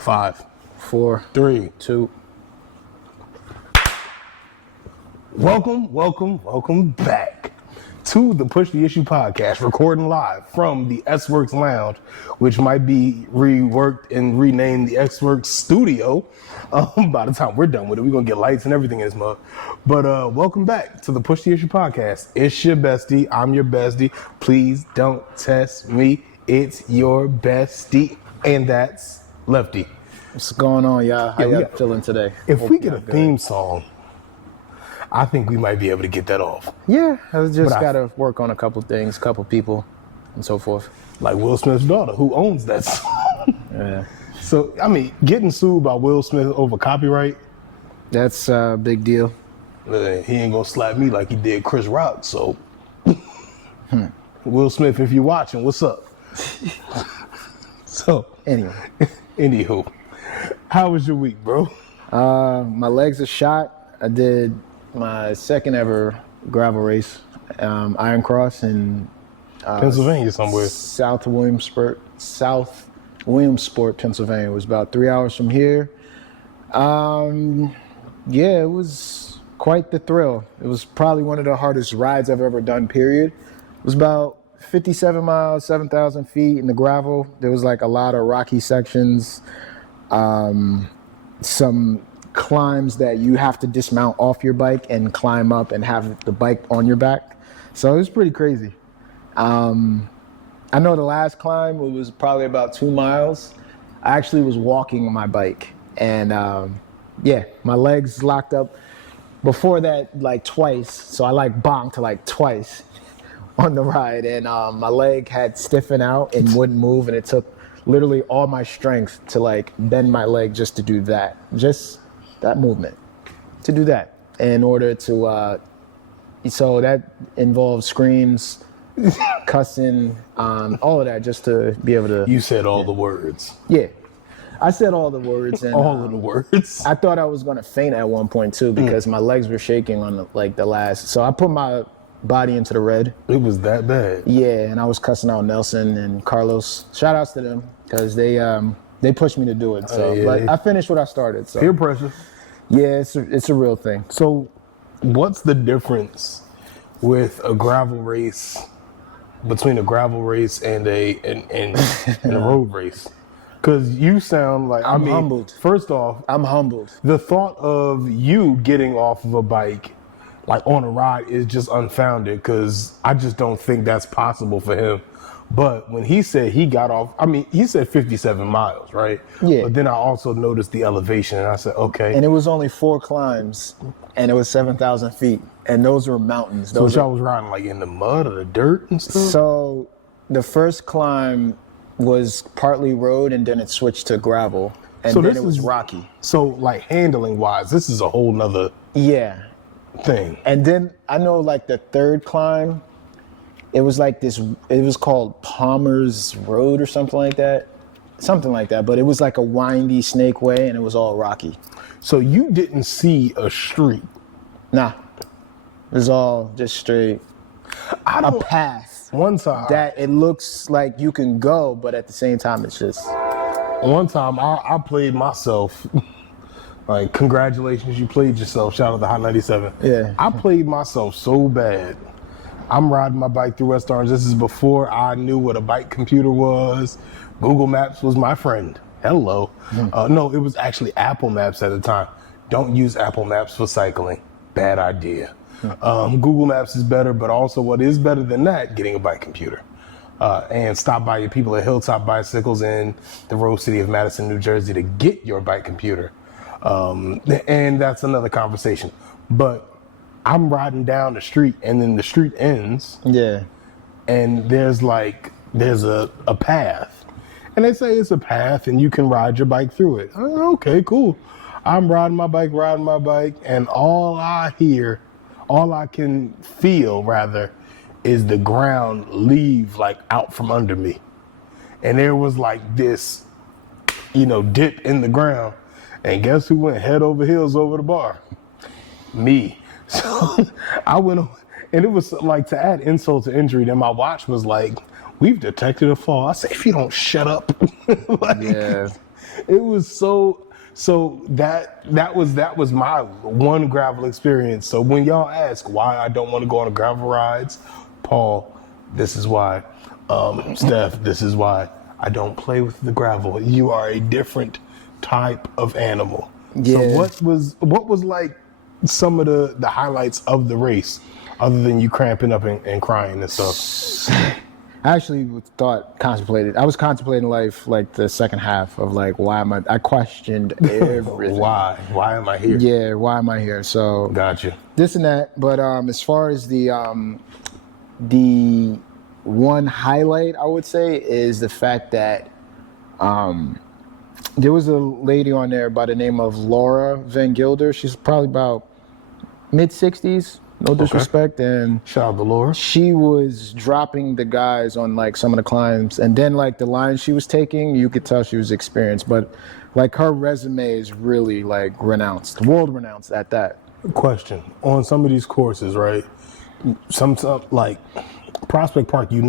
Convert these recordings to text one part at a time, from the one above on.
5, 4, 3. 2. Welcome back to the Push the Issue podcast, recording live from the S-Works Lounge, which might be reworked and renamed the S-Works Studio. By the time we're done with it, we're going to get lights and everything in this mug. But welcome back to the Push the Issue podcast. It's your bestie. I'm your bestie. Please don't test me. It's your bestie. And that's Lefty. What's going on, y'all? How y'all feeling today? If we get a theme song, I think we might be able to get that off. Yeah, I just got to work on a couple things, couple people, and so forth. Like Will Smith's daughter, who owns that song. Yeah. So, I mean, getting sued by Will Smith over copyright. That's a big deal. He ain't gonna slap me like he did Chris Rock, so. Will Smith, if you're watching, what's up? So, anywho, how was your week, bro? My legs are shot. I did my second ever gravel race, Iron Cross in Pennsylvania somewhere. South Williamsport, Pennsylvania. It was about 3 hours from here. Yeah, it was quite the thrill. It was probably one of the hardest rides I've ever done, period. It was about 57 miles, 7,000 feet in the gravel. There was like a lot of rocky sections, some climbs that you have to dismount off your bike and climb up and have the bike on your back. So it was pretty crazy. I know the last climb, it was probably about 2 miles. I actually was walking my bike and my legs locked up before that like twice. So I like bonked like twice on the ride and my leg had stiffened out and wouldn't move, and it took literally all my strength to like bend my leg just to do that. Just that movement to do that in order to so that involves screams, cussing, all of that just to be able to. You said all the words. Yeah, I said all the words and all of the words. I thought I was gonna faint at one point too because my legs were shaking on the last. So I put my body into the red. It was that bad. Yeah, and I was cussing out Nelson and Carlos. Shout outs to them because they pushed me to do it. So, but I finished what I started. So peer pressure. Yeah, it's a real thing. So, what's the difference with a gravel race between a gravel race and a road race? Because you sound like I'm humbled. First off, I'm humbled. The thought of you getting off of a bike, like on a ride, is just unfounded. Because I just don't think that's possible for him. But when he said he got off, he said 57 miles, right? Yeah. But then I also noticed the elevation, and I said, okay. And it was only 4 climbs, and it was 7,000 feet, and those were mountains. So y'all was riding like in the mud or the dirt and stuff? So the first climb was partly road, and then it switched to gravel, and then it was rocky. So like handling-wise, this is a whole nother thing. And then I know like the third climb, it was like this, it was called Palmer's Road or something like that. But it was like a windy snake way and it was all rocky. So you didn't see a street? Nah, it was all just straight. A path. One time. That it looks like you can go, but at the same time it's just. One time I played myself. Like, congratulations, you played yourself. Shout out to Hot 97. Yeah. I played myself so bad. I'm riding my bike through West Orange. This is before I knew what a bike computer was. Google Maps was my friend. Hello. No, it was actually Apple Maps at the time. Don't use Apple Maps for cycling. Bad idea. Google Maps is better, but also what is better than that, getting a bike computer. And stop by your people at Hilltop Bicycles in the Rose City of Madison, New Jersey to get your bike computer. And that's another conversation. But I'm riding down the street and then the street ends. Yeah. And there's a path. And they say it's a path and you can ride your bike through it. Okay, cool. I'm riding my bike, and all I can feel rather, is the ground leave like out from under me. And there was like this, dip in the ground. And guess who went head over heels over the bar? Me. So I went, and it was like, to add insult to injury, then my watch was like we've detected a fall. I say, if you don't shut up. Like, Yeah. it was so that was my one gravel experience. So when y'all ask why I don't want to go on gravel rides, Paul, this is why. Steph, this is why I don't play with the gravel. You are a different type of animal. Yeah. So what was like some of the highlights of the race, other than you cramping up and crying and stuff? I actually I was contemplating life like the second half of like, I questioned everything. Why am I here? Yeah, why am I here? So Gotcha. this and that. But as far as the one highlight I would say is the fact that there was a lady on there by the name of Laura Van Gilder. She's probably about mid-60s, no disrespect, and Shout out to Laura. she was dropping the guys on like some of the climbs, and then like the lines she was taking, you could tell she was experienced, but like her resume is really like world renounced at that. Question. On some of these courses, right? Some like Prospect Park, Yeah,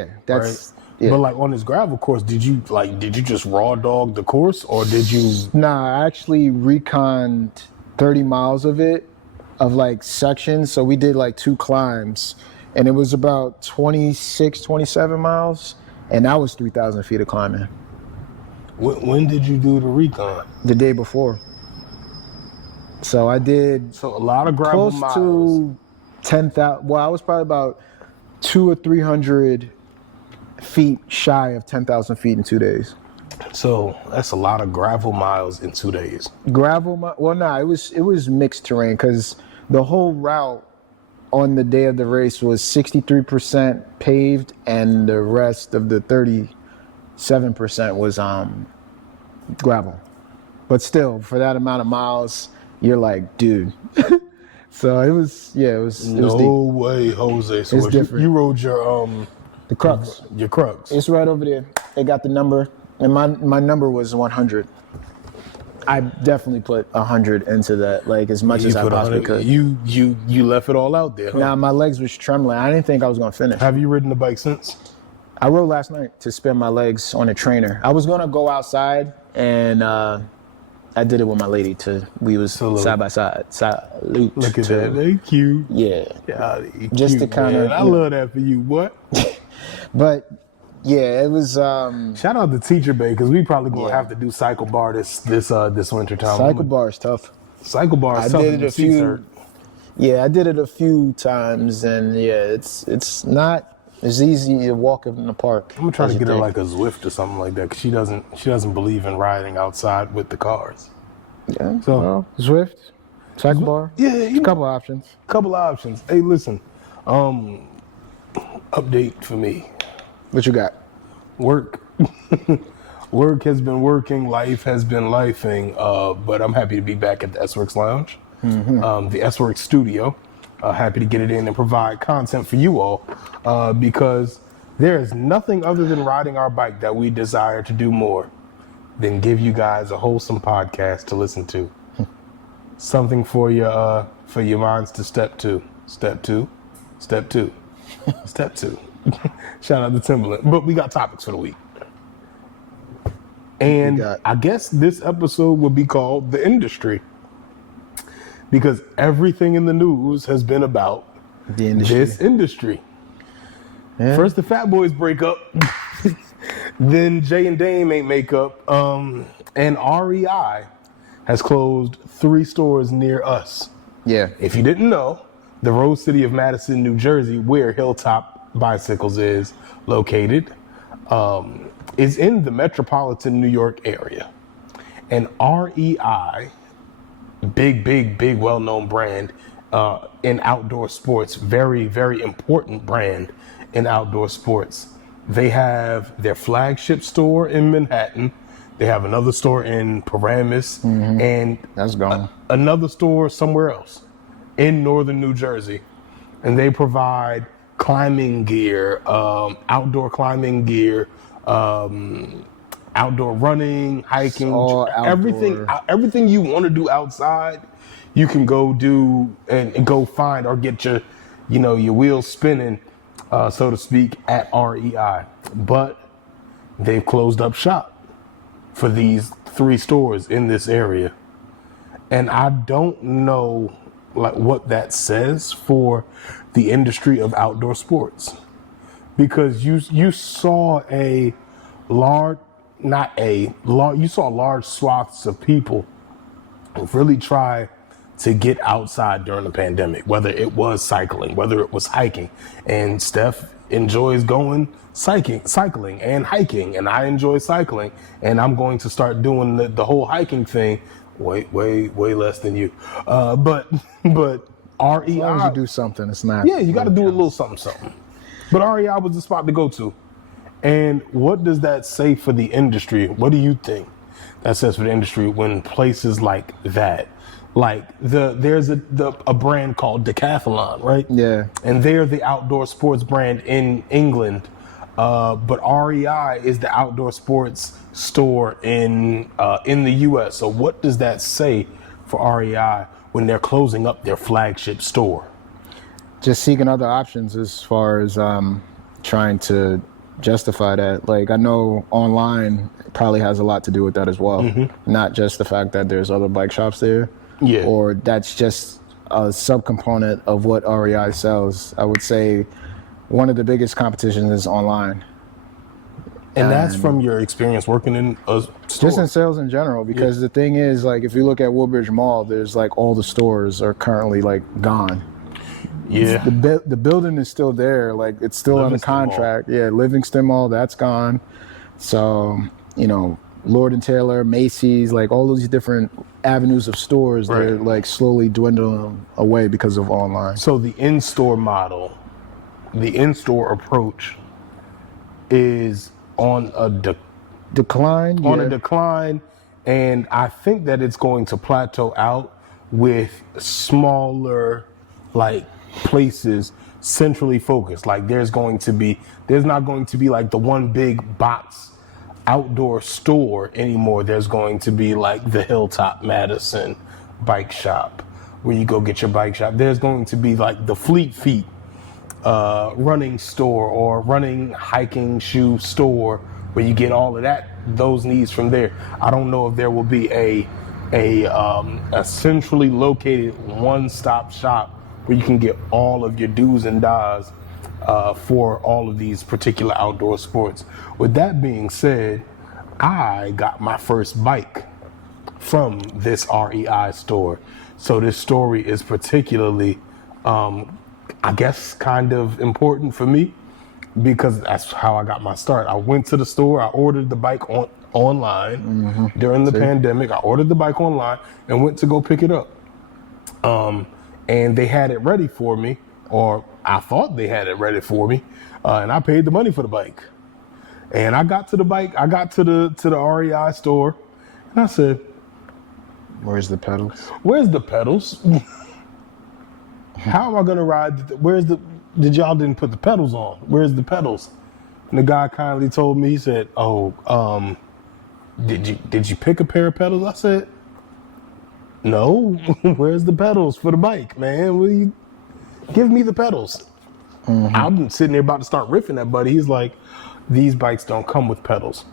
right? that's yeah. But like on this gravel course, did you just raw dog the course, or did you? Nah, I actually reconned 30 miles of it, of like sections. So we did like 2 climbs, and it was about 26, 27 miles, and that was 3,000 feet of climbing. When did you do the recon? The day before. So I did So a lot of gravel close miles. to 10,000. Well, I was probably about 200 or 300 feet shy of 10,000 feet in 2 days. So that's a lot of gravel miles in 2 days. It was mixed terrain because the whole route on the day of the race was 63% paved, and the rest of the 37% was gravel. But still, for that amount of miles, you're like, dude. So it was deep. No way, Jose. So It's if different. you rode your The crux. your crux. It's right over there. They got the number, and my number was 100. I definitely put 100 into that, like as much as I put possibly 100 could. You left it all out there. Huh? Now my legs was trembling. I didn't think I was gonna finish. Have you ridden the bike since? I rode last night to spin my legs on a trainer. I was gonna go outside, and I did it with my lady. We was Salute. side by side. Salute. Look at to- that. They cute. Yeah. Yeah, they Just cute, to kinda, man. I you know. love that for you. What? But yeah, it was Shout out to Teacher Bay, because we probably gonna Yeah. have to do Cycle Bar this winter time. cycle bar is tough. Cycle Bar is I tough did when it your a seats few. hurt. Yeah, I did it a few times, and yeah, it's not as easy to walk in the park. I'm gonna try as to you get her think. like a Zwift or something like that, because she doesn't believe in riding outside with the cars. Yeah. So- Well, Zwift, cycle bar. Yeah, a couple options. couple options. Hey, listen, update for me. What you got? Work. Work has been working, life has been lifing, but I'm happy to be back at the S-Works Lounge, the S-Works Studio. Happy to get it in and provide content for you all, because there is nothing other than riding our bike that we desire to do more than give you guys a wholesome podcast to listen to. Something for your minds to step to. Step two. Step two. Step two. Shout out to Timberland. But we got topics for the week. And got? I guess this episode would be called The Industry, because everything in the news has been about The industry. this industry. Yeah. First the Fat Boys break up, then Jay and Dame ain't make up, and REI has closed 3 stores near us. Yeah. If you didn't know, the Rose City of Madison, New Jersey, where Hilltop Bicycles is located, is in the metropolitan New York area. And REI, big, well-known brand in outdoor sports, very, very important brand in outdoor sports. They have their flagship store in Manhattan. They have another store in Paramus, and That's gone. another store somewhere else in northern New Jersey. And they provide climbing gear, outdoor climbing gear, outdoor running, hiking, all everything, outdoor. everything you want to do outside, you can go do and go find or get your wheels spinning so to speak, at REI. But they've closed up shop for these 3 stores in this area. And I don't know like what that says for the industry of outdoor sports. Because you saw a large, not a large, you saw large swaths of people really try to get outside during the pandemic, whether it was cycling, whether it was hiking. And Steph enjoys going cycling and hiking, and I enjoy cycling, and I'm going to start doing the whole hiking thing. Way less than you, but REI. As long as you do something, it's not. Yeah, you got to do a little something. But REI was the spot to go to. And what does that say for the industry? What do you think that says for the industry when places like that, like there's a brand called Decathlon, right? Yeah. And they're the outdoor sports brand in England. But REI is the outdoor sports store in the US. So what does that say for REI when they're closing up their flagship store? Just seeking other options as far as trying to justify that. Like, I know online probably has a lot to do with that as well. Not just the fact that there's other bike shops there. Yeah. Or that's just a subcomponent of what REI sells. I would say one of the biggest competitions is online. And that's from your experience working in a store? Just in sales in general, because the thing is, like, if you look at Woodbridge Mall, there's like all the stores are currently like gone. Yeah. The building is still there, like it's still under contract. Yeah, Livingston Mall, that's gone. So, you know, Lord and Taylor, Macy's, like all those different avenues of stores, they're like slowly dwindling away because of online. So the in-store model, the in-store approach is on a decline. A decline, and I think that it's going to plateau out with smaller, like, places centrally focused. Like there's not going to be like the one big box outdoor store anymore. There's going to be like the Hilltop Madison bike shop where you go get your bike shop. There's going to be like the Fleet Feet running store or running hiking shoe store where you get all of those needs from there. I don't know if there will be a centrally located one-stop shop where you can get all of your do's and don'ts for all of these particular outdoor sports. With that being said, I got my first bike from this REI store. So this story is particularly, I guess, kind of important for me because that's how I got my start. I went to the store, I ordered the bike online during the pandemic. I ordered the bike online and went to go pick it up. And they had it ready for me, or I thought they had it ready for me, and I paid the money for the bike. And I got to the bike, I got to the REI store, and I said, "Where's the pedals? Where's the pedals? How am I gonna ride? Did y'all didn't put the pedals on? Where's the pedals?" And the guy kindly told me, he said, "Oh, did you pick a pair of pedals?" I said, "No, where's the pedals for the bike, man? Give me the pedals." I'm sitting there about to start riffing that buddy. He's like, "These bikes don't come with pedals."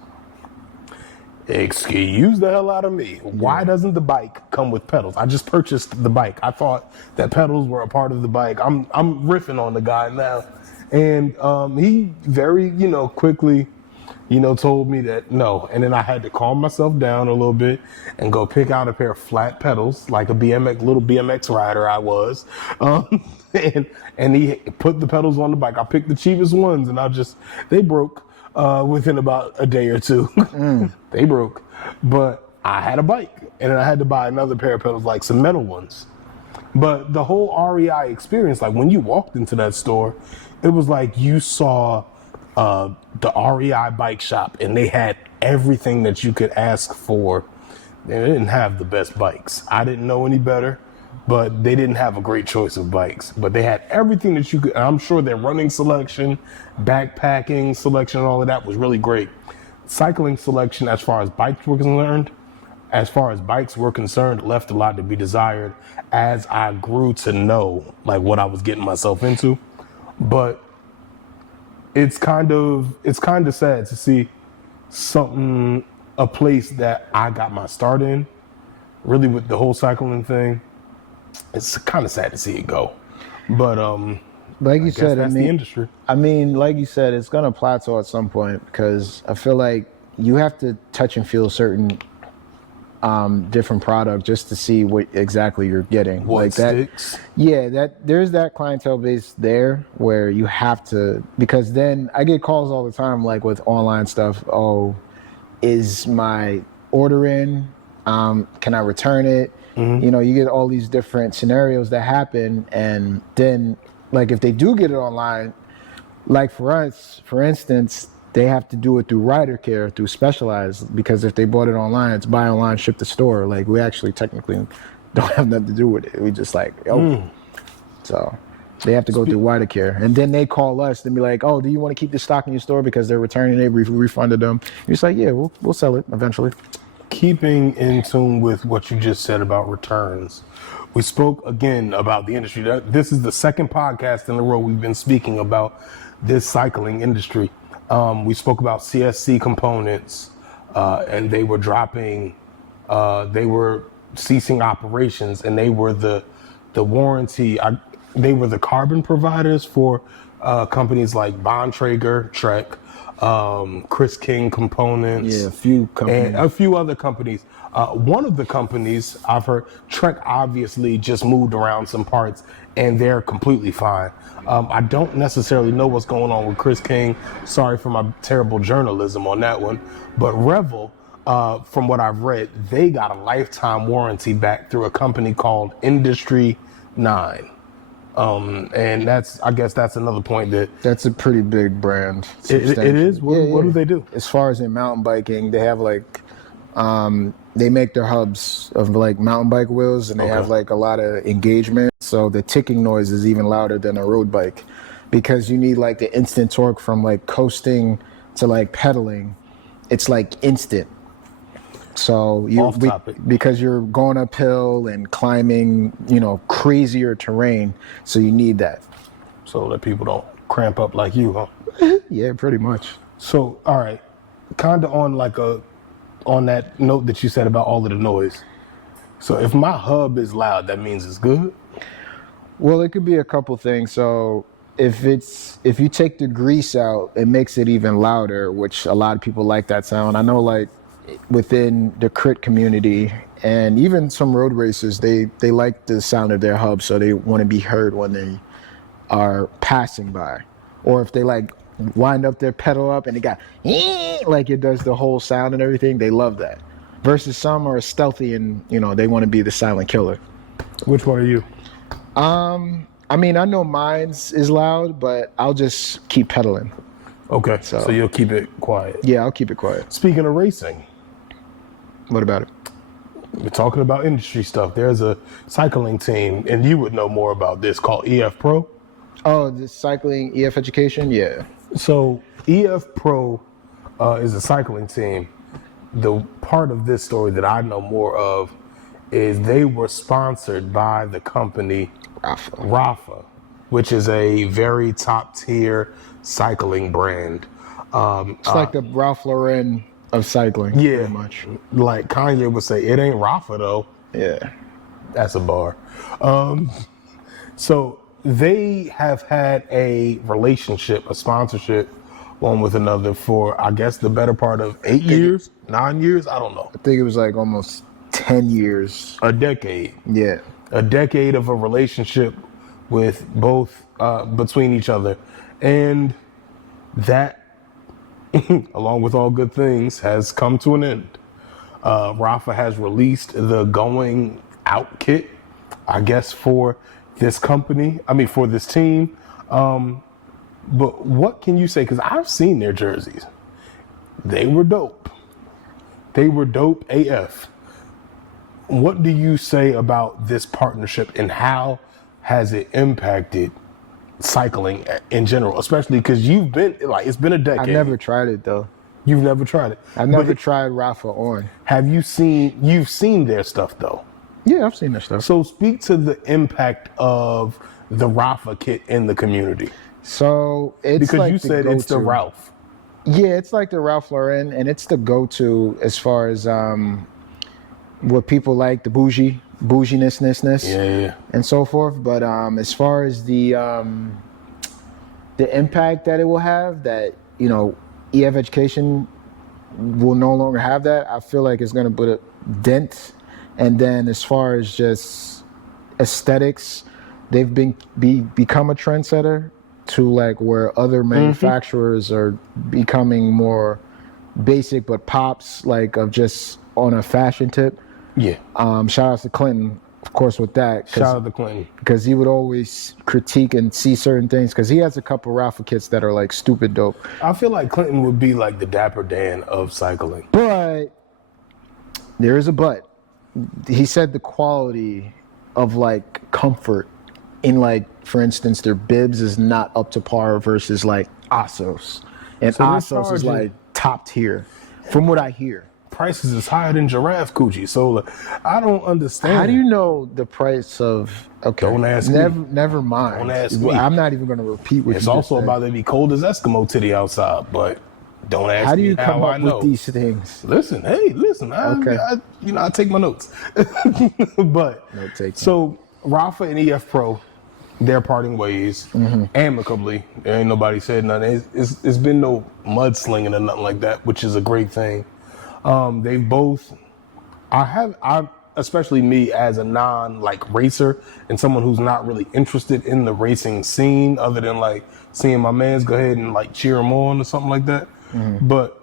Excuse the hell out of me. Why doesn't the bike come with pedals? I just purchased the bike. I thought that pedals were a part of the bike. I'm riffing on the guy now. And he very, quickly, told me that no. And then I had to calm myself down a little bit and go pick out a pair of flat pedals, like a little BMX rider I was. And he put the pedals on the bike. I picked the cheapest ones and they broke within about a day or two. They broke. But I had a bike and then I had to buy another pair of pedals, like some metal ones. But the whole REI experience, like when you walked into that store, it was like you saw the REI bike shop and they had everything that you could ask for. They didn't have the best bikes. I didn't know any better, but they didn't have a great choice of bikes. But they had everything that you could. I'm sure their running selection, backpacking selection, all of that was really great. Cycling selection, as far as bikes were concerned, left a lot to be desired as I grew to know like what I was getting myself into. But it's kind of sad to see a place that I got my start in, really with the whole cycling thing. It's kind of sad to see it go, but Like you I guess said, that's the industry. I mean, like you said, it's gonna plateau at some point because I feel like you have to touch and feel certain different product just to see what exactly you're getting. What like that, sticks? yeah. That there's that clientele base there where you have to, because then I get calls all the time, like with online stuff. Oh, is my order in? Can I return it? You know, you get all these different scenarios that happen, and then like if they do get it online, like for us, for instance, they have to do it through Rider Care, through Specialized, because if they bought it online, it's buy online, ship to store. Like we actually technically don't have nothing to do with it. We just like, so they have to go through Rider Care, and then they call us and be like, oh, do you want to keep this stock in your store because they're returning it? We refunded them. You're just like, yeah, we'll sell it eventually. Keeping in tune with what you just said about returns, we spoke again about the industry. This is the second podcast in a row we've been speaking about this cycling industry. We spoke about CSC components, and they were dropping, they were ceasing operations, and they were the warranty. They were the carbon providers for companies like Bontrager, Trek, Chris King Components, Yeah, a few companies. and a few other companies. One of the companies I've heard, Trek obviously just moved around some parts and they're completely fine. I don't necessarily know what's going on with Chris King. Sorry for my terrible journalism on that one. But Revel, from what I've read, they got a lifetime warranty back through a company called Industry 9. And I guess that's another point that That's a pretty big brand. it is. What, Yeah, what do yeah. they do? As far as in mountain biking, they have like, they make their hubs of like mountain bike wheels, and they Okay. have like a lot of engagement. So the ticking noise is even louder than a road bike, because you need like the instant torque from like coasting to like pedaling. It's like instant. So Off topic. because you're going uphill and climbing, you know, crazier terrain. So you need that. So that people don't cramp up like you, huh? Yeah, pretty much. So, all right, kind of on that note that you said about all of the noise. So if my hub is loud, that means it's good? Well, it could be a couple things. So if you take the grease out, it makes it even louder, which a lot of people like that sound. I know, like within the crit community and even some road racers, they like the sound of their hub, so they want to be heard when they are passing by, or if they like wind up their pedal up and it got like it does the whole sound and everything. They love that. Versus some are stealthy and, you know, they want to be the silent killer. Which one are you? I mean, I know mine's is loud, but I'll just keep pedaling. Okay, so you'll keep it quiet. Yeah, I'll keep it quiet. Speaking of racing, What about it? we're talking about industry stuff. There's a cycling team, and you would know more about this, called EF Pro. Oh, the cycling EF education? Yeah. So EF Pro is a cycling team. The part of this story that I know more of is they were sponsored by the company Rafa, which is a very top tier cycling brand. It's like the Ralph Lauren of cycling. Yeah, Pretty much. like Kanye would say, it ain't Rafa though. Yeah. That's a bar. So they have had a relationship, a sponsorship, one with another for, I guess, the better part of 8 years, 9 years. I don't know. I think it was like almost 10 years. A decade. Yeah. A decade of a relationship with both, between each other. And that, along with all good things, has come to an end. Rafa has released the Going Out kit, I guess, for this company, for this team. But what can you say? Because I've seen their jerseys. They were dope. They were dope AF. What do you say about this partnership, and how has it impacted cycling in general? Especially because you've been, it's been a decade. I never tried it though. You've never tried it. I never But tried Rafa on. you've seen their stuff though. Yeah, I've seen that stuff. So speak to the impact of the Rafa kit in the community. So it's Because like you the said it's the go-to. Ralph. Yeah, it's like the Ralph Lauren, and it's the go-to as far as what people like, the bouginess, Yeah. and so forth. But as far as the impact that it will have, that EF education will no longer have that. I feel like it's going to put a dent. And then as far as just aesthetics, they've become a trendsetter to like where other manufacturers are becoming more basic but pops, like of just on a fashion tip. Yeah. Shout out to Clinton, of course, with that. Shout out to Clinton. Because he would always critique and see certain things. Because he has a couple raffle kits that are like stupid dope. I feel like Clinton would be like the Dapper Dan of cycling. But there is a but. He said the quality of like comfort in like, for instance, their bibs is not up to par versus like Asos. And So they're Asos is charging- like top tier from what I hear. Prices is higher than giraffe coochie. So like, I don't understand. How do you know the price of? Okay, Don't ask me. Never mind. Don't ask me. I'm not even going to repeat what It's you also just said. about to be cold as Eskimo titty outside, but don't ask How do me you come how I up know. with these things? Listen. Okay. I take my notes. But Note taking. so Rafa and EF Pro, they're parting ways amicably. There ain't nobody said nothing. It's been no mudslinging or nothing like that, which is a great thing. They both. Especially me as a non-like racer and someone who's not really interested in the racing scene other than like seeing my mans go ahead and like cheer them on or something like that. But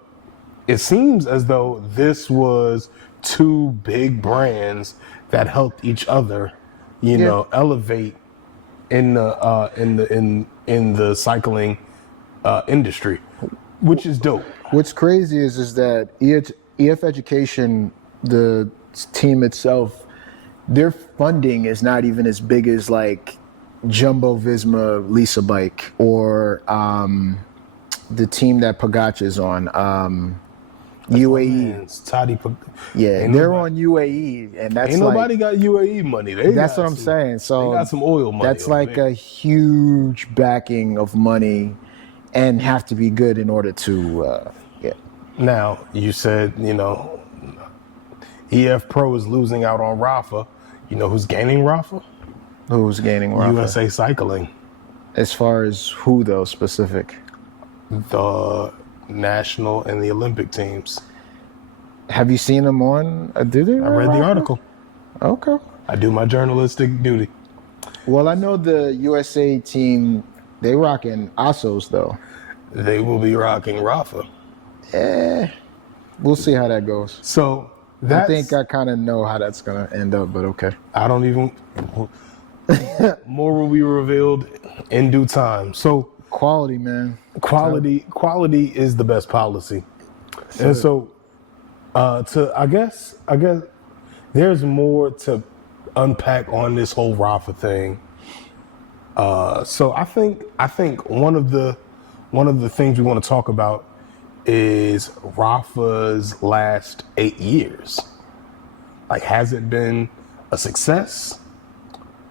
it seems as though this was two big brands that helped each other, elevate in the cycling industry, which is dope. What's crazy is that EF Education, the team itself, their funding is not even as big as like Jumbo Visma Lisa Bike or the team that Pogacar's on, UAE. It's Toddy. Yeah, Ain't they're nobody- on UAE, and that's Ain't like nobody got UAE money. that's got what I'm some- saying. So they got some oil money. that's over like there. a huge backing of money, and have to be good in order to Now, you said, EF Pro is losing out on Rafa. You know who's gaining Rafa? who's gaining Rafa. USA Cycling, As far as who though specific? the national and the Olympic teams. Have you seen them on? Do they? I read the article. Okay. I do my journalistic duty. Well, I know the USA team. They rocking Asos though. They will be rocking Rafa. We'll see how that goes. So I that's, think I kind of know how that's gonna end up, but okay. I don't even. More will be revealed in due time. So Quality, man. quality is the best policy. And so I guess there's more to unpack on this whole Rafa thing. So I think one of the things we want to talk about is Rafa's last 8 years. Like, has it been a success,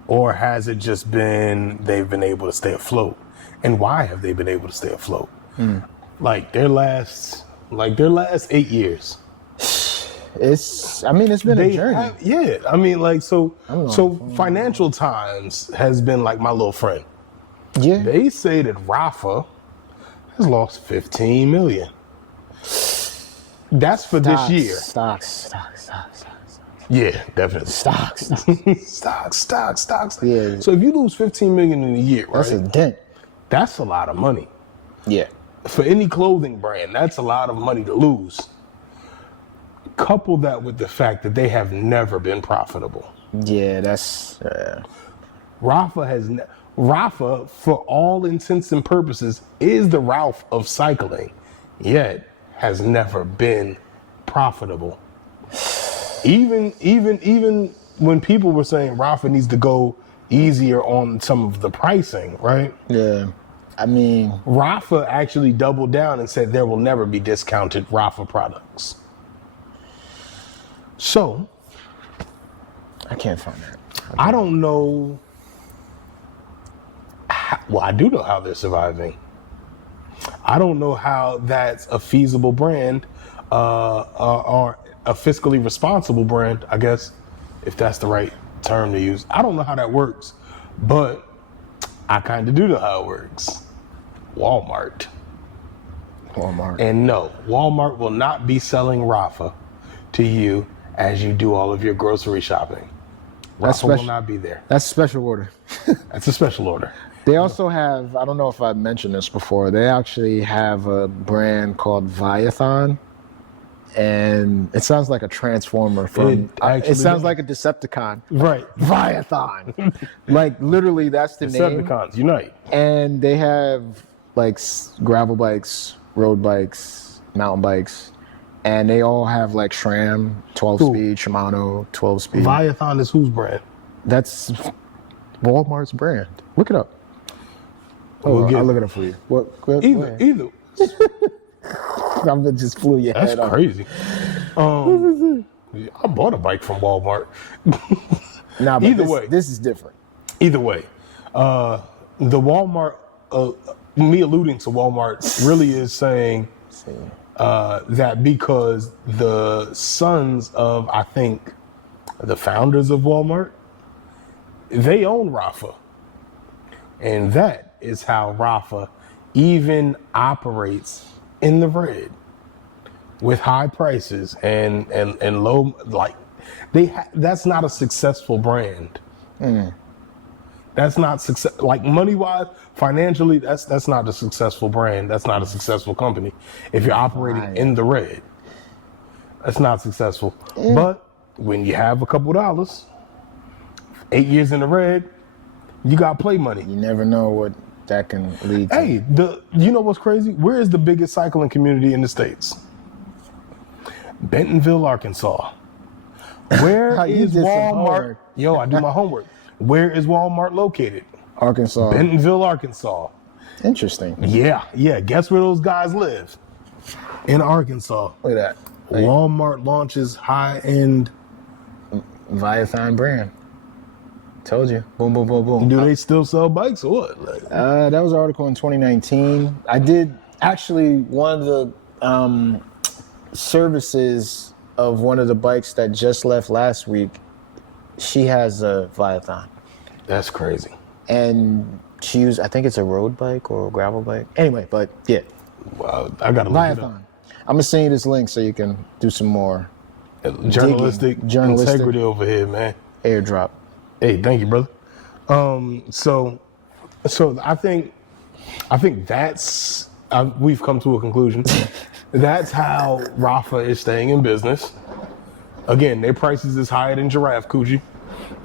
or has it just been they've been able to stay afloat? And why have they been able to stay afloat? Like their last 8 years. It's been a journey. So Financial Times has been like my little friend. Yeah. They say that Rafa has lost 15 million. That's for this year. Stocks. Yeah, definitely. Stocks. Stocks. Yeah. So if you lose 15 million in a year, That's a right? dent. That's a lot of money. Yeah. For any clothing brand, that's a lot of money to lose. Couple that with the fact that they have never been profitable. Yeah, that's Rafa, for all intents and purposes, is the Ralph of cycling, yet has never been profitable. Even when people were saying Rafa needs to go easier on some of the pricing, right? yeah. I mean, Rafa actually doubled down and said there will never be discounted Rafa products. So, I can't find that. I don't know Well, I do know how they're surviving. I don't know how that's a feasible brand or a fiscally responsible brand, I guess, if that's the right term to use. I don't know how that works, but I kind of do know how it works. Walmart. And no, Walmart will not be selling Rafa to you as you do all of your grocery shopping. Rafa will not be there. That's a special order. That's a special order. They also have, I don't know if I've mentioned this before, they actually have a brand called Viathon. And it sounds like a transformer from, it sounds like a Decepticon. Right. Viathon. Like literally that's the name. Decepticons, unite. And they have like gravel bikes, road bikes, mountain bikes. And they all have like SRAM, 12-speed, Shimano, 12-speed. Viathon is whose brand? That's Walmart's brand. Look it up. I'll look it up for you. Either. I just flew your head off. That's crazy. I bought a bike from Walmart. Nah, but Either way. This is different. Either way, the Walmart, me alluding to Walmart really is saying that because the sons of, I think, the founders of Walmart, they own Rafa. And that is how Rafa even operates in the red with high prices and low, like that's not a successful brand. That's not success, like money wise, financially, that's not a successful brand. That's not a successful company. If you're operating in the red, that's not successful. But when you have a couple dollars, 8 years in the red, you got play money. You never know what that can lead to. Hey, you know what's crazy? Where is the biggest cycling community in the States? Bentonville, Arkansas. Where is Walmart? Yo, I do my homework. Where is Walmart located? Arkansas. Bentonville, Arkansas. Interesting. Yeah. Guess where those guys live? In Arkansas. Look at that. Walmart launches high-end Viathon brand. Told you. Boom, boom, boom, boom. Do they still sell bikes or what? That was an article in 2019. I did actually one of the services of one of the bikes that just left last week. She has a Viathon. That's crazy. And she used, I think it's a road bike or a gravel bike. Anyway, but yeah. Wow, I gotta look it up. I'm gonna send you this link so you can do some more journalistic integrity over here, man. Airdrop. Hey, thank you, brother. So I think that's we've come to a conclusion. That's how Rafa is staying in business. Again, their prices is higher than Giraffe Coochie.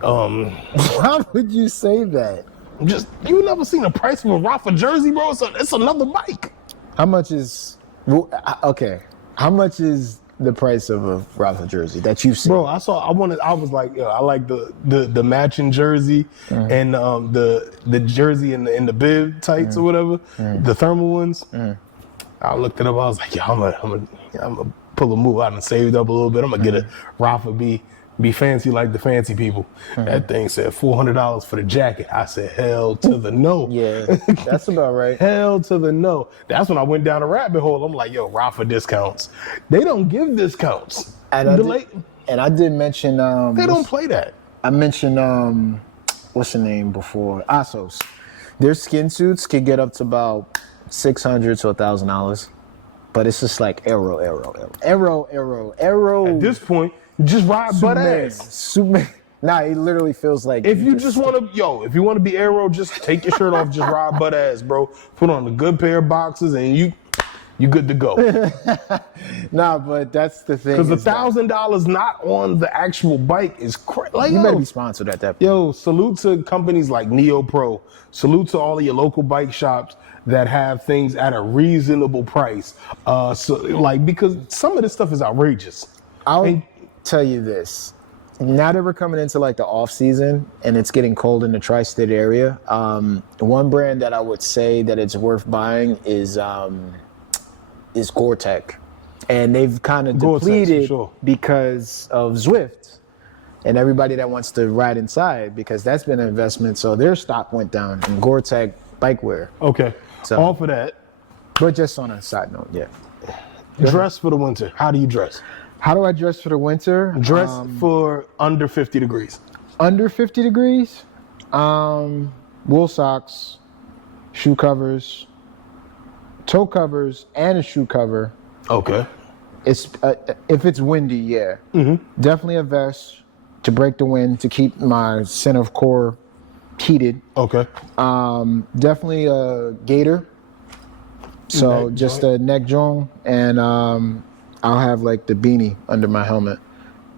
Why would you say that? Just you never seen the price of a Rafa jersey, bro? It's another bike. How much is How much is the price of a Rafa jersey that you've seen? Bro, I was like, yo, I like the matching jersey and the jersey and the bib tights or whatever, the thermal ones. I looked it up. I was like, yo, I'm gonna pull a move out and saved up a little bit. I'm gonna get a Rafa be fancy like the fancy people. That thing said $400 for the jacket. I said, hell to the no. Yeah, that's about right. Hell to the no. That's when I went down a rabbit hole. I'm like, yo, Rafa discounts. They don't give discounts. And I did mention they don't play that. I mentioned what's the name before? Asos. Their skin suits can get up to about $600 to $1,000. But it's just like arrow. At this point, just ride butt ass. Superman. Nah, it literally feels like if you want to be arrow, just take your shirt off, just ride butt ass, bro. Put on a good pair of boxes and you good to go. Nah, but that's the thing. Because $1,000 not on the actual bike is crazy. Like, you better be sponsored at that point. Yo, salute to companies like Neo Pro. Salute to all of your local bike shops that have things at a reasonable price. Because some of this stuff is outrageous. I'll tell you this. Now that we're coming into like the off season and it's getting cold in the tri-state area, one brand that I would say that it's worth buying is Gore-Tex. And they've kind of depleted because of Zwift and everybody that wants to ride inside, because that's been an investment. So their stock went down and Gore-Tex bike wear. Okay. So- Off of that, But just on a side note, yeah. dress for the winter. How do you dress? How do I dress for the winter? Dress for under 50 degrees. Under 50 degrees, wool socks, shoe covers, toe covers, and a shoe cover. Okay. It's if it's windy, yeah. Definitely a vest to break the wind to keep my center of core heated. Okay. Definitely a gaiter. So Neck just joint. a neck joint, and I'll have like the beanie under my helmet.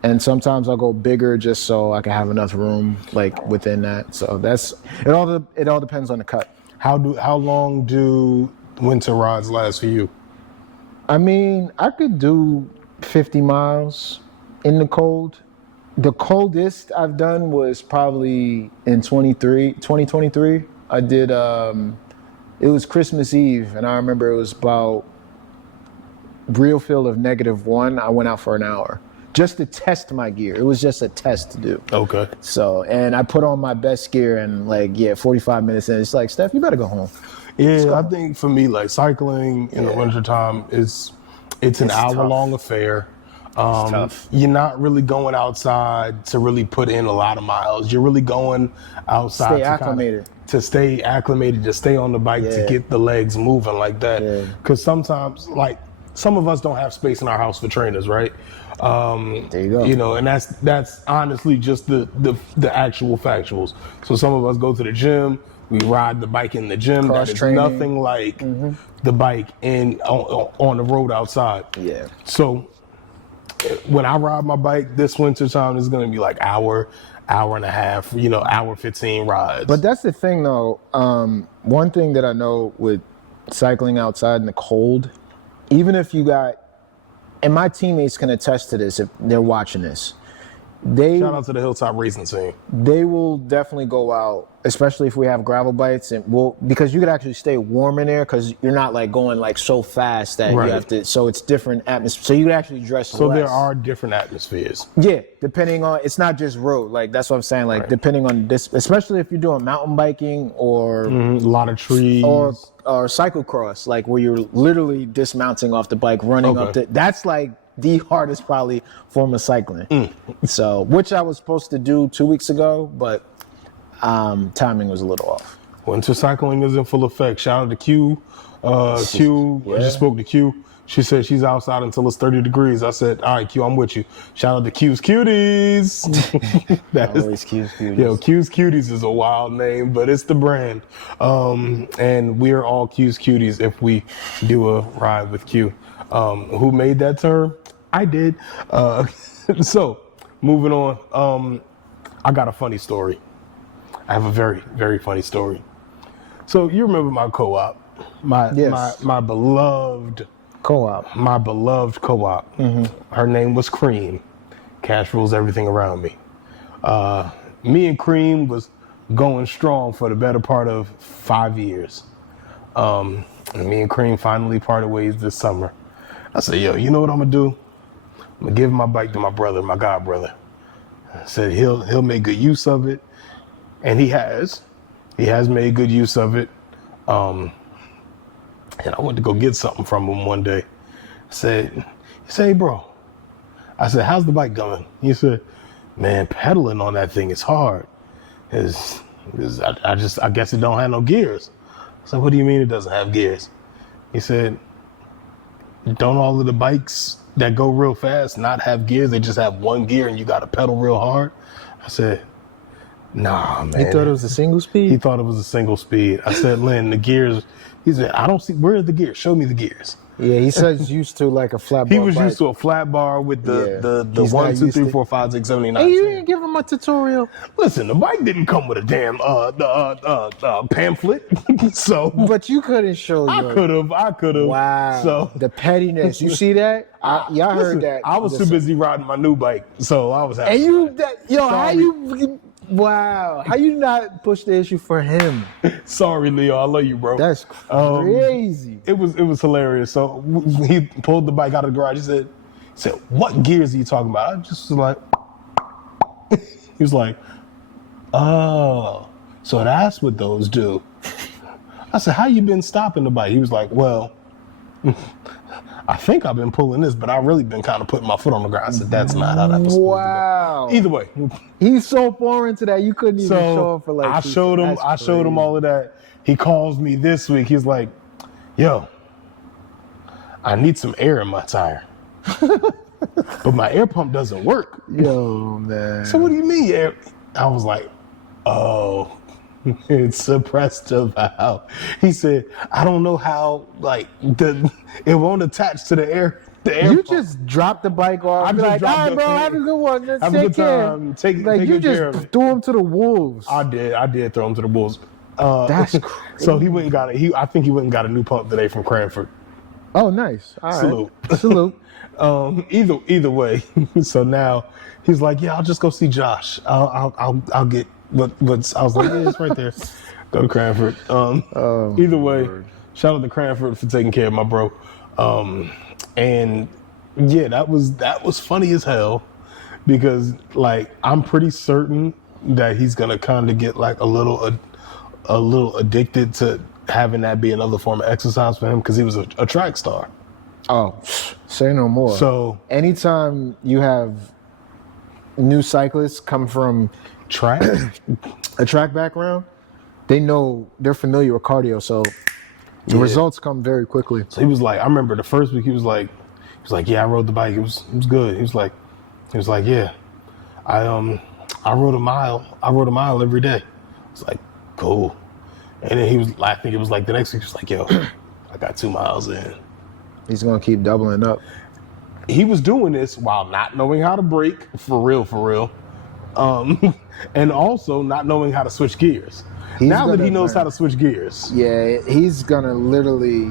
And sometimes I'll go bigger just so I can have enough room like within that. So that's it. All depends on the cut. How long do winter rides last for you? I mean, I could do 50 miles in the cold. The coldest I've done was probably in 2023. I did, it was Christmas Eve, and I remember it was about real feel of -1. I went out for an hour just to test my gear. It was just a test to do. Okay. So, and I put on my best gear and 45 minutes in, it's like, Steph, you better go home. Yeah, I think for me, like cycling in the wintertime it's an hour-long affair. tough. You're not really going outside to really put in a lot of miles. You're really going outside Stay acclimated. to stay acclimated, to stay on the bike, to Yeah. get the legs moving like that. Yeah. Because sometimes, like, some of us don't have space in our house for trainers, right? There you go. You know, and that's honestly just the actual factuals. So some of us go to the gym, we ride the bike in the gym. That is Cross-training. nothing like the bike on the road outside. Yeah. So when I ride my bike this winter time, it's gonna be like hour and a half, hour 15 rides. But that's the thing, though. One thing that I know with cycling outside in the cold, even if you got, and my teammates can attest to this if they're watching this, shout out to the Hilltop Racing team. they will definitely go out, especially if we have gravel bikes, and because you could actually stay warm in there because you're not like going like so fast that Right. you have to. So it's different atmosphere. So you could actually dress. So less. there are different atmospheres. Yeah, depending on, it's not just road. Like that's what I'm saying. Like depending on this, especially if you're doing mountain biking or A lot of trees. or cyclocross, like where you're literally dismounting off the bike, running up Okay. that's like the hardest probably form of cycling. So, which I was supposed to do 2 weeks ago, but timing was a little off. Winter cycling is in full effect. Shout out to Q. Q, I just spoke to Q. She said she's outside until it's 30 degrees. I said, all right, Q, I'm with you. Shout out to Q's Cuties. That is, Always Q's Cuties. Yo, Q's Cuties is a wild name, but it's the brand. And we're all Q's Cuties if we do a ride with Q. Who made that term? I did. So, moving on. I got a funny story. I have a very, very funny story. So, you remember my co-op, Yes. my beloved Co-op. co-op. Her name was Cream. Cash rules everything around me. Me and Cream was going strong for the better part of 5 years. And me and Cream finally parted ways this summer. I said, yo, you know what I'm gonna do? I'm gonna give my bike to my brother, my god brother. I said he'll make good use of it. And he has. He has made good use of it. And I went to go get something from him one day. I said, hey, bro. I said, how's the bike going? He said, man, pedaling on that thing is hard. I guess it don't have no gears. I said, what do you mean it doesn't have gears? He said, don't all of the bikes that go real fast not have gears? They just have one gear and you got to pedal real hard. I said, nah, man. You thought it was a single speed? He thought it was a single speed. I said, Lynn, the gears. He said, I don't see, where are the gears? Show me the gears. Yeah, he said he's used to like a flat bar He was bike. used to a flat bar with Yeah. the He's 1, not 2, used 3, to- 4, 5, 6, 7, 8, 9, Hey, you 10. didn't give him a tutorial. Listen, the bike didn't come with a damn pamphlet. So But you couldn't show I your... could have. Wow. So The pettiness. You see that? Y'all heard listen, that. I was too Listen. busy riding my new bike, so I was happy. And you, how Sorry. you, wow. How you not push the issue for him? Sorry, Leo, I love you, bro. That's crazy. It was hilarious. So he pulled the bike out of the garage. He said, what gears are you talking about? I just was like, he was like, oh, so that's what those do. I said, how you been stopping the bike? He was like, well, I think I've been pulling this, but I've really been kind of putting my foot on the ground. I said, that's not how that was supposed Wow. to go. Either way. He's so foreign to that you couldn't even show So him for like. I showed him all of that. He calls me this week. He's like, yo, I need some air in my tire. But my air pump doesn't work. Yo, man. So what do you mean? Air? I was like, oh, it's suppressed the valve. He said, I don't know how, like, it won't attach to the air. You pump. just dropped the bike off. I Be just like, all dropped right, it. bro, have a good one. Let's Have a take good care. time. Take Like, you good care just of it. threw him to the wolves. I did throw him to the wolves. That's crazy. So he went and got it. I think he went and got a new pump today from Cranford. Oh, nice. All right. Salute. Salute. Either way. So now he's like, yeah, I'll just go see Josh. I'll get what's. I was like, yeah, it's right there. Go to Cranford. Either way, Lord. shout out to Cranford for taking care of my bro. And yeah, that was funny as hell because like I'm pretty certain that he's gonna kind of get like a little addicted to having that be another form of exercise for him because he was a track star. Oh, say no more. So anytime you have new cyclists come from track, a track background, they know they're familiar with cardio, so the Yeah. results come very quickly. so he was like, I remember the first week he was like, yeah, I rode the bike. It was good. He was like, yeah, I rode a mile every day. It's like, cool. And then I think it was like the next week, he was like, yo, I got 2 miles in. He's gonna keep doubling up. He was doing this while not knowing how to brake, for real. And also not knowing how to switch gears. Now that he knows learn. how to switch gears. Yeah, he's gonna literally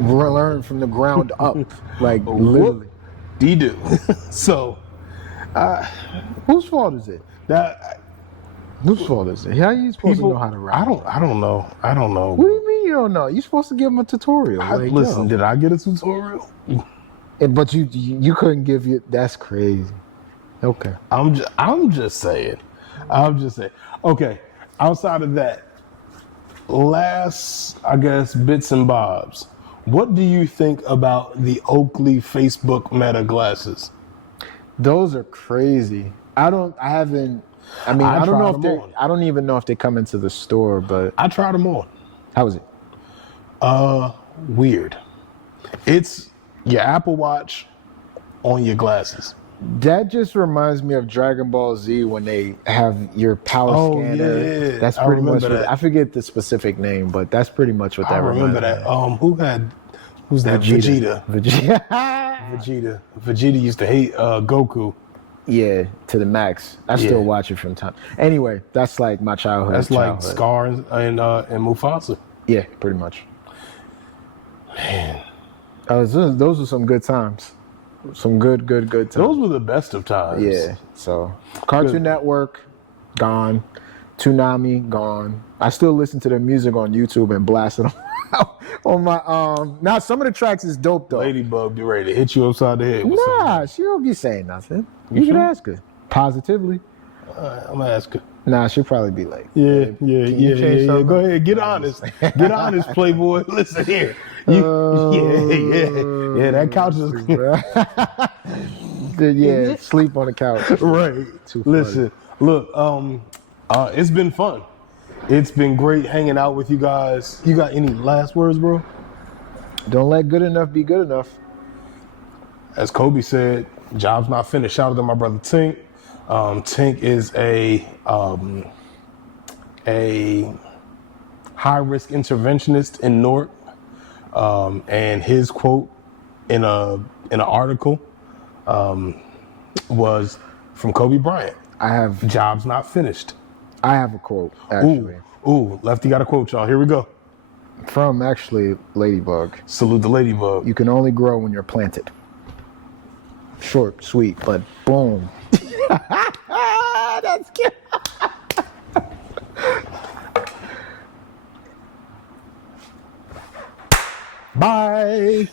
learn from the ground up, like literally. He do. So Whose fault is it? that Whose fault is it? How are you supposed people, to know how to ride? I don't know. What do you mean you don't know? You're supposed to give him a tutorial. Like, Listen, yo. did I get a tutorial? But you couldn't give you. That's crazy. Okay. I'm just saying. Okay, outside of that, last, I guess, bits and bobs. What do you think about the Oakley Facebook Meta glasses? Those are crazy. I don't know tried if them on. I don't even know if they come into the store, but I tried them on. how was it? Weird. It's your Apple Watch on your glasses. That just reminds me of Dragon Ball Z when they have your power Oh, scanner. yeah. That's I pretty much remember what, that. I forget the specific name, but that's pretty much what that I remember reminds that. me Who's that? Vegeta. Vegeta. Vegeta used to hate Goku. Yeah, to the max. I Yeah. still watch it from time. Anyway, that's like my childhood. That's like childhood. Scar and Mufasa. Yeah, pretty much. Man, Those were some good times. Some good times. those were the best of times. Yeah. So Cartoon Good. Network, gone. Toonami, gone. I still listen to their music on YouTube and blast it on my Now some of the tracks is dope though. Ladybug be ready to hit you upside the head with Nah, she don't be saying nothing. You can sure? ask her. Positively. something. I'm gonna ask her. Nah, she'll probably be like, Yeah. you change something? Go ahead, get honest. Get honest, Playboy. Listen here. Yeah. That couch is yeah, sleep on the couch. right. Too funny. Listen, look. It's been fun. It's been great hanging out with you guys. You got any last words, bro? Don't let good enough be good enough. As Kobe said, job's not finished. Shout out to my brother Tink. Tink is a high risk interventionist in Newark, and his quote in an article was from Kobe Bryant. I have Job's not finished. a quote actually Ooh, Lefty got a quote, y'all. Here we go. from actually Ladybug. Salute the Ladybug. You can only grow when you're planted. Short, sweet, but boom. That's cute. Bye.